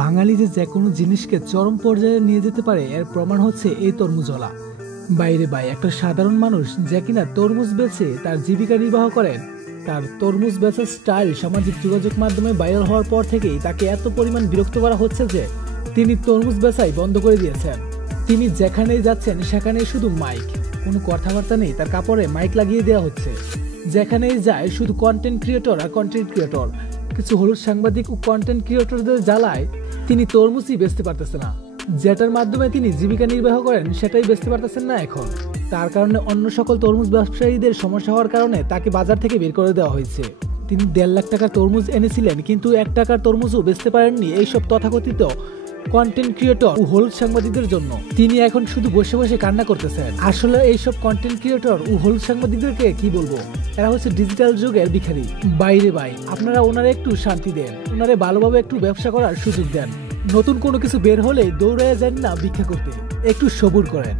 বাঙালি যে কোনো জিনিসকে চরম পর্যায়ে নিয়ে যেতে পারে এর প্রমাণ হচ্ছে এই তরমুজওয়ালা। বাইরে ভাই একটা সাধারণ মানুষ যে কিনা তরমুজ বেচে তার জীবিকা নির্বাহ করেন, তার তরমুজ বেচার স্টাইল সামাজিক যোগাযোগ মাধ্যমে ভাইরাল হওয়ার পর থেকেই তাকে এত পরিমাণ বিরক্ত করা হচ্ছে যে তিনি তরমুজ বেচাই বন্ধ করে দিয়েছেন। তিনি যেখানেই যাচ্ছেন সেখানেই শুধু মাইক, কোনো কথাবার্তা নেই, তার কাপড়ে মাইক লাগিয়ে দেওয়া হচ্ছে। যেখানেই যায় শুধু কন্টেন্ট ক্রিয়েটর আর কন্টেন্ট ক্রিয়েটর। কিছু হলুদ সাংবাদিক ও কন্টেন্ট ক্রিয়েটরদের জ্বালায় তিনি তরমুজই বেচতে পারতেছে না। যেটার মাধ্যমে তিনি জীবিকা নির্বাহ করেন সেটাই বেচতে পারতেছেন না এখন। তার কারণে অন্য সকল তরমুজ ব্যবসায়ীদের সমস্যা হওয়ার কারণে তাকে বাজার থেকে বের করে দেওয়া হয়েছে। তিনি 1.5 লাখ টাকার তরমুজ এনেছিলেন, কিন্তু 1 টাকার তরমুজও বেচতে পারেননি এইসব তথাকথিত কন্টেন্ট ক্রিয়েটর ও হলুদ সাংবাদিকদের জন্য। তিনি এখন শুধু বসে বসে কান্না করতেছেন। আসলে এইসব কন্টেন্ট ক্রিয়েটর ও হলুদ সাংবাদিকদেরকে কি বলবো, এরা হচ্ছে ডিজিটাল যুগের ভিখারি। বাইরে ভাই আপনারা ওনারা একটু শান্তি দেন, ওনারে ভালোভাবে একটু ব্যবসা করার সুযোগ দেন। নতুন কোনো কিছু বের হলে দৌড়ে যান না ভিক্ষা করতে, একটু সবুর করেন।